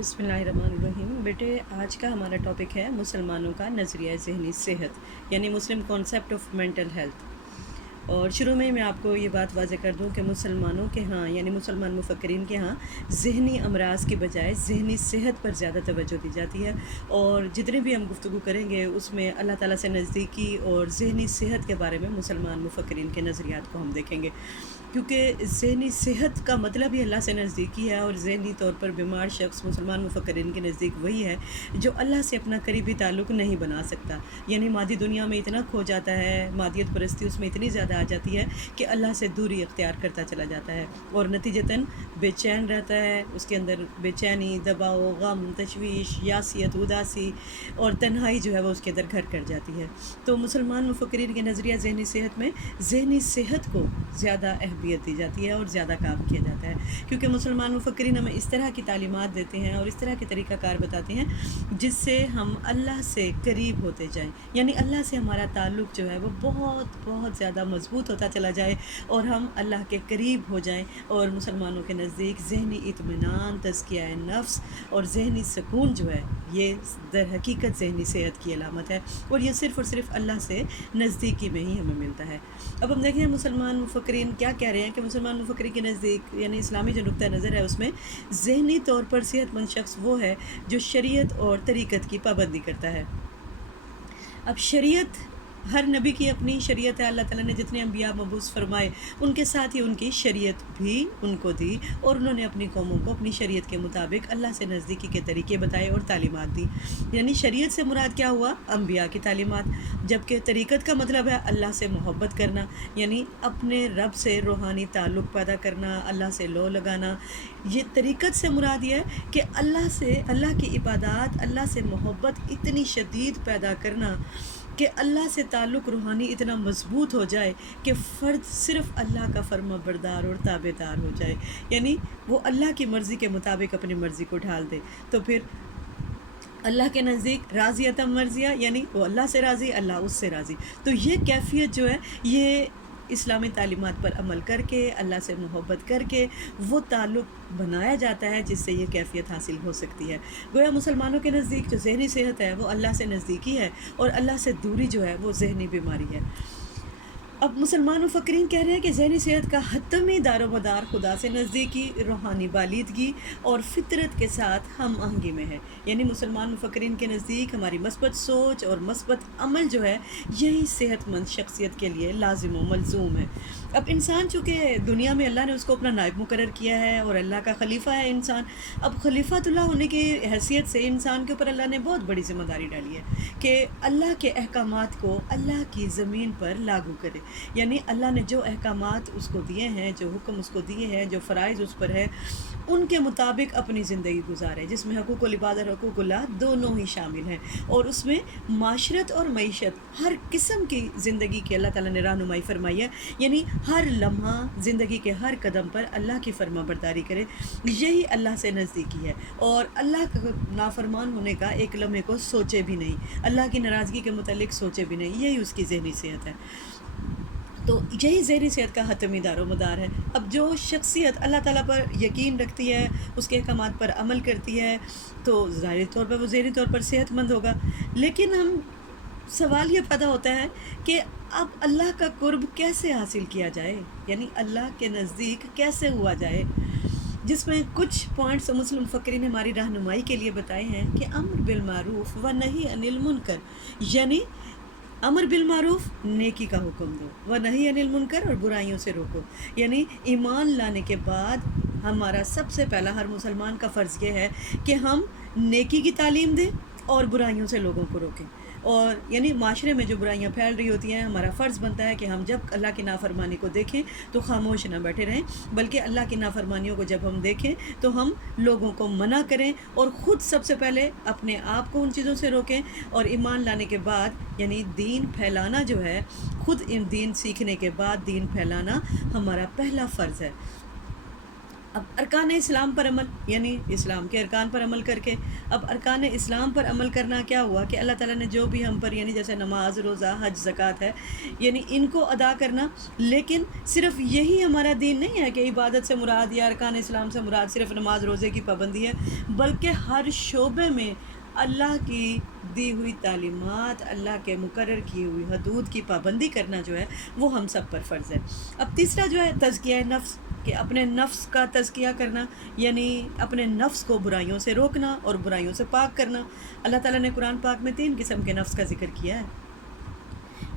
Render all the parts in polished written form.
بسم اللہ الرحمن الرحیم۔ بیٹے آج کا ہمارا ٹاپک ہے مسلمانوں کا نظریہ ذہنی صحت، یعنی مسلم کانسیپٹ آف مینٹل ہیلتھ۔ اور شروع میں آپ کو یہ بات واضح کر دوں کہ مسلمانوں کے ہاں یعنی مسلمان مفکرین کے ہاں ذہنی امراض کی بجائے ذہنی صحت پر زیادہ توجہ دی جاتی ہے، اور جتنے بھی ہم گفتگو کریں گے اس میں اللہ تعالیٰ سے نزدیکی اور ذہنی صحت کے بارے میں مسلمان مفکرین کے نظریات کو ہم دیکھیں گے، کیونکہ ذہنی صحت کا مطلب ہی اللہ سے نزدیکی ہے، اور ذہنی طور پر بیمار شخص مسلمان مفکرین کے نزدیک وہی ہے جو اللہ سے اپنا قریبی تعلق نہیں بنا سکتا، یعنی مادی دنیا میں اتنا کھو جاتا ہے، مادیت پرستی اس میں اتنی زیادہ آ جاتی ہے کہ اللہ سے دوری اختیار کرتا چلا جاتا ہے، اور نتیجتاً بے چین رہتا ہے، اس کے اندر بے چینی، دباؤ، غم، تشویش، یاسیت، اداسی اور تنہائی جو ہے وہ اس کے اندر گھر کر جاتی ہے۔ تو مسلمان مفکرین کے نظریہ ذہنی صحت میں ذہنی صحت کو زیادہ اہمیت دی جاتی ہے اور زیادہ کام کیا جاتا ہے، کیونکہ مسلمان مفکرین ہمیں اس طرح کی تعلیمات دیتے ہیں اور اس طرح کے طریقہ کار بتاتے ہیں جس سے ہم اللہ سے قریب ہوتے جائیں، یعنی اللہ سے ہمارا تعلق جو ہے وہ بہت بہت زیادہ مضبوط ہوتا چلا جائے اور ہم اللہ کے قریب ہو جائیں، اور مسلمانوں کے نزدیک ذہنی اطمینان، تزکیہ نفس اور ذہنی سکون جو ہے یہ در حقیقت ذہنی صحت کی علامت ہے، اور یہ صرف اور صرف اللہ سے نزدیکی میں ہی ہمیں ملتا ہے۔ اب ہم دیکھیں مسلمان مفکرین کیا کہہ رہے ہیں کہ مسلمان مفکرین کے نزدیک یعنی اسلامی جو نقطہ نظر ہے اس میں ذہنی طور پر صحت مند شخص وہ ہے جو شریعت اور طریقت کی پابندی کرتا ہے۔ اب شریعت، ہر نبی کی اپنی شریعت ہے، اللہ تعالیٰ نے جتنے انبیاء مبعوث فرمائے ان کے ساتھ ہی ان کی شریعت بھی ان کو دی، اور انہوں نے اپنی قوموں کو اپنی شریعت کے مطابق اللہ سے نزدیکی کے طریقے بتائے اور تعلیمات دی، یعنی شریعت سے مراد کیا ہوا؟ انبیاء کی تعلیمات، جبکہ طریقت کا مطلب ہے اللہ سے محبت کرنا، یعنی اپنے رب سے روحانی تعلق پیدا کرنا، اللہ سے لو لگانا۔ یہ طریقت سے مراد یہ ہے کہ اللہ کی عبادات، اللہ سے محبت اتنی شدید پیدا کرنا کہ اللہ سے تعلق روحانی اتنا مضبوط ہو جائے کہ فرد صرف اللہ کا فرما بردار اور تابع دار ہو جائے، یعنی وہ اللہ کی مرضی کے مطابق اپنی مرضی کو ڈھال دے، تو پھر اللہ کے نزدیک راضیتم مرضیہ، یعنی وہ اللہ سے راضی، اللہ اس سے راضی۔ تو یہ کیفیت جو ہے یہ اسلامی تعلیمات پر عمل کر کے، اللہ سے محبت کر کے وہ تعلق بنایا جاتا ہے جس سے یہ کیفیت حاصل ہو سکتی ہے۔ گویا مسلمانوں کے نزدیک جو ذہنی صحت ہے وہ اللہ سے نزدیکی ہے، اور اللہ سے دوری جو ہے وہ ذہنی بیماری ہے۔ اب مسلمان مفکرین کہہ رہے ہیں کہ ذہنی صحت کا حتمی دار و مدار خدا سے نزدیکی، روحانی بالیدگی اور فطرت کے ساتھ ہم آہنگی میں ہے، یعنی مسلمان مفکرین کے نزدیک ہماری مثبت سوچ اور مثبت عمل جو ہے یہی صحت مند شخصیت کے لیے لازم و ملزوم ہے۔ اب انسان چونکہ دنیا میں اللہ نے اس کو اپنا نائب مقرر کیا ہے اور اللہ کا خلیفہ ہے انسان، اب خلیفۃ اللہ ہونے کی حیثیت سے انسان کے اوپر اللہ نے بہت بڑی ذمہ داری ڈالی ہے کہ اللہ کے احکامات کو اللہ کی زمین پر لاگو کرے، یعنی اللہ نے جو احکامات اس کو دیے ہیں، جو حکم اس کو دیے ہیں، جو فرائض اس پر ہے، ان کے مطابق اپنی زندگی گزارے، جس میں حقوق العباد اور حقوق اللہ دونوں ہی شامل ہیں، اور اس میں معاشرت اور معیشت ہر قسم کی زندگی کی اللہ تعالیٰ نے رہنمائی فرمائی ہے، یعنی ہر لمحہ زندگی کے ہر قدم پر اللہ کی فرما برداری کرے، یہی اللہ سے نزدیکی ہے، اور اللہ کا نافرمان ہونے کا ایک لمحے کو سوچے بھی نہیں، اللہ کی ناراضگی کے متعلق سوچے بھی نہیں، یہی اس کی ذہنی صحت ہے۔ تو یہی ذہنی صحت کا حتمی دار و مدار ہے۔ اب جو شخصیت اللہ تعالیٰ پر یقین رکھتی ہے، اس کے احکامات پر عمل کرتی ہے، تو ظاہری طور پر وہ ذہنی طور پر صحت مند ہوگا، لیکن سوال یہ پیدا ہوتا ہے کہ اب اللہ کا قرب کیسے حاصل کیا جائے، یعنی اللہ کے نزدیک کیسے ہوا جائے، جس میں کچھ پوائنٹس مسلم مفکرین نے ہماری رہنمائی کے لیے بتائے ہیں کہ امر بالمعروف و نہی عن المنکر، یعنی امر بالمعروف نیکی کا حکم دو، و نہی عن المنکر اور برائیوں سے روکو، یعنی ایمان لانے کے بعد ہمارا سب سے پہلا ہر مسلمان کا فرض یہ ہے کہ ہم نیکی کی تعلیم دیں اور برائیوں سے لوگوں کو روکیں، اور یعنی معاشرے میں جو برائیاں پھیل رہی ہوتی ہیں ہمارا فرض بنتا ہے کہ ہم جب اللہ کی نافرمانی کو دیکھیں تو خاموش نہ بیٹھے رہیں، بلکہ اللہ کی نافرمانیوں کو جب ہم دیکھیں تو ہم لوگوں کو منع کریں، اور خود سب سے پہلے اپنے آپ کو ان چیزوں سے روکیں، اور ایمان لانے کے بعد یعنی دین پھیلانا جو ہے، خود دین سیکھنے کے بعد دین پھیلانا ہمارا پہلا فرض ہے۔ اب ارکان اسلام پر عمل، یعنی اسلام کے ارکان پر عمل کر کے، اب ارکان اسلام پر عمل کرنا کیا ہوا کہ اللہ تعالیٰ نے جو بھی ہم پر، یعنی جیسے نماز، روزہ، حج، زکوٰۃ ہے، یعنی ان کو ادا کرنا. لیکن صرف یہی ہمارا دین نہیں ہے کہ عبادت سے مراد یا ارکان اسلام سے مراد صرف نماز روزے کی پابندی ہے، بلکہ ہر شعبے میں اللہ کی دی ہوئی تعلیمات، اللہ کے مقرر کی ہوئی حدود کی پابندی کرنا جو ہے وہ ہم سب پر فرض ہے. اب تیسرا جو ہے تزکیہ نفس، کہ اپنے نفس کا تزکیہ کرنا، یعنی اپنے نفس کو برائیوں سے روکنا اور برائیوں سے پاک کرنا. اللہ تعالیٰ نے قرآن پاک میں 3 قسم کے نفس کا ذکر کیا ہے: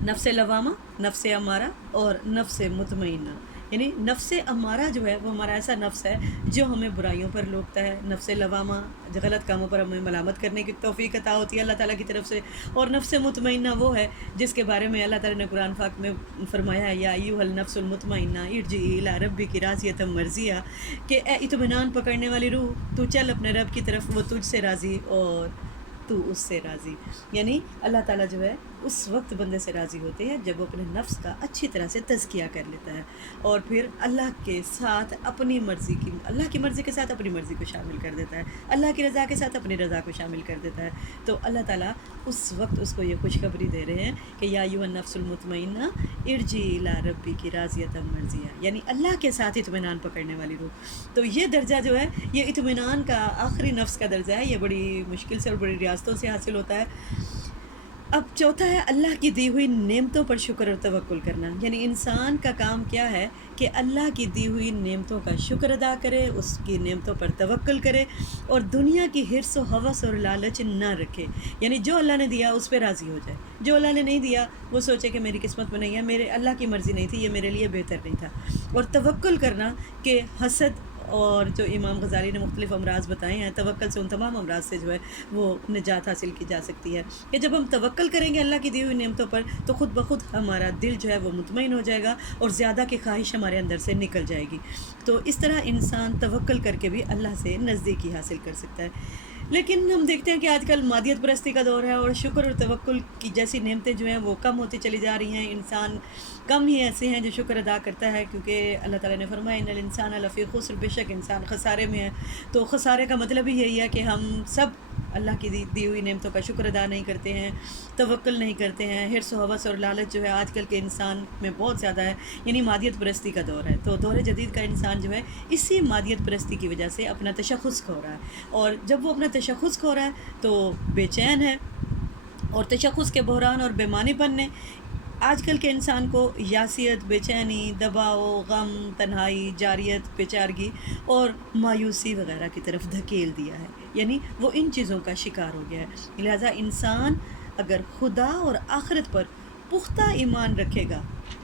نفس لوامہ، نفس امارہ اور نفس مطمئنہ. یعنی نفس امارہ جو ہے وہ ہمارا ایسا نفس ہے جو ہمیں برائیوں پر روکتا ہے. نفس لوامہ جو غلط کاموں پر ہمیں ملامت کرنے کی توفیق عطا ہوتی ہے اللہ تعالیٰ کی طرف سے. اور نفس مطمئنہ وہ ہے جس کے بارے میں اللہ تعالیٰ نے قرآن پاک میں فرمایا ہے: یا ایھا النفس المطمئنہ ارجعی الی ربک راضیۃ مرضیہ، کہ اے اطمینان پکڑنے والی روح، تو چل اپنے رب کی طرف، وہ تجھ سے راضی اور تو اس سے راضی. یعنی اللہ تعالیٰ جو ہے اس وقت بندے سے راضی ہوتے ہیں جب وہ اپنے نفس کا اچھی طرح سے تزکیہ کر لیتا ہے، اور پھر اللہ کے ساتھ اپنی مرضی کی، اللہ کی مرضی کے ساتھ اپنی مرضی کو شامل کر دیتا ہے، اللہ کی رضا کے ساتھ اپنی رضا کو شامل کر دیتا ہے. تو اللہ تعالیٰ اس وقت اس کو یہ خوشخبری دے رہے ہیں کہ یا ایھا النفس المطمئنہ ارجعی الی ربک راضیۃ مرضیہ، یعنی اللہ کے ساتھ اطمینان پکڑنے والی روح. تو یہ درجہ جو ہے یہ اطمینان کا آخری نفس کا درجہ ہے. یہ بڑی مشکل سے اور بڑی ریاستوں سے حاصل ہوتا ہے. اب چوتھا ہے اللہ کی دی ہوئی نعمتوں پر شکر اور توکل کرنا. یعنی انسان کا کام کیا ہے کہ اللہ کی دی ہوئی نعمتوں کا شکر ادا کرے، اس کی نعمتوں پر توکل کرے، اور دنیا کی حرص و ہوس اور لالچ نہ رکھے. یعنی جو اللہ نے دیا اس پہ راضی ہو جائے، جو اللہ نے نہیں دیا وہ سوچے کہ میری قسمت میں نہیں ہے، میرے اللہ کی مرضی نہیں تھی، یہ میرے لیے بہتر نہیں تھا. اور توکل کرنا کہ حسد اور جو امام غزالی نے مختلف امراض بتائے ہیں، توکل سے ان تمام امراض سے جو ہے وہ نجات حاصل کی جا سکتی ہے. کہ جب ہم توکل کریں گے اللہ کی دی ہوئی نعمتوں پر تو خود بخود ہمارا دل جو ہے وہ مطمئن ہو جائے گا اور زیادہ کی خواہش ہمارے اندر سے نکل جائے گی. تو اس طرح انسان توکل کر کے بھی اللہ سے نزدیکی حاصل کر سکتا ہے. لیکن ہم دیکھتے ہیں کہ آج کل مادیت پرستی کا دور ہے، اور شکر اور توکل کی جیسی نعمتیں جو ہیں وہ کم ہوتی چلی جا رہی ہیں. انسان کم ہی ایسے ہیں جو شکر ادا کرتا ہے، کیونکہ اللہ تعالیٰ نے فرمایا ان الانسان لفی خسر، بے شک انسان خسارے میں ہے. تو خسارے کا مطلب ہی یہی ہے کہ ہم سب اللہ کی دی ہوئی نعمتوں کا شکر ادا نہیں کرتے ہیں، توکل نہیں کرتے ہیں. حرص و ہوس اور لالچ جو ہے آج کل کے انسان میں بہت زیادہ ہے، یعنی مادیت پرستی کا دور ہے. تو دور جدید کا انسان جو ہے اسی مادیت پرستی کی وجہ سے اپنا تشخص کھو رہا ہے، اور جب وہ اپنا تشخص کھو رہا ہے تو بے چین ہے. اور تشخص کے بحران اور بےمعنی پن نے آج کل کے انسان کو یاسیت، بے چینی، دباؤ، غم، تنہائی، جاریت، بیچارگی اور مایوسی وغیرہ کی طرف دھکیل دیا ہے. یعنی وہ ان چیزوں کا شکار ہو گیا ہے. لہٰذا انسان اگر خدا اور آخرت پر پختہ ایمان رکھے گا،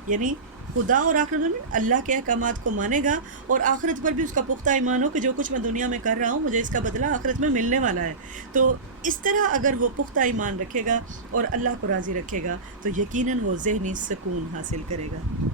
یعنی خدا اور آخرت میں اللہ کے احکامات کو مانے گا، اور آخرت پر بھی اس کا پختہ ایمان ہو کہ جو کچھ میں دنیا میں کر رہا ہوں مجھے اس کا بدلہ آخرت میں ملنے والا ہے. تو اس طرح اگر وہ پختہ ایمان رکھے گا اور اللہ کو راضی رکھے گا تو یقیناً وہ ذہنی سکون حاصل کرے گا.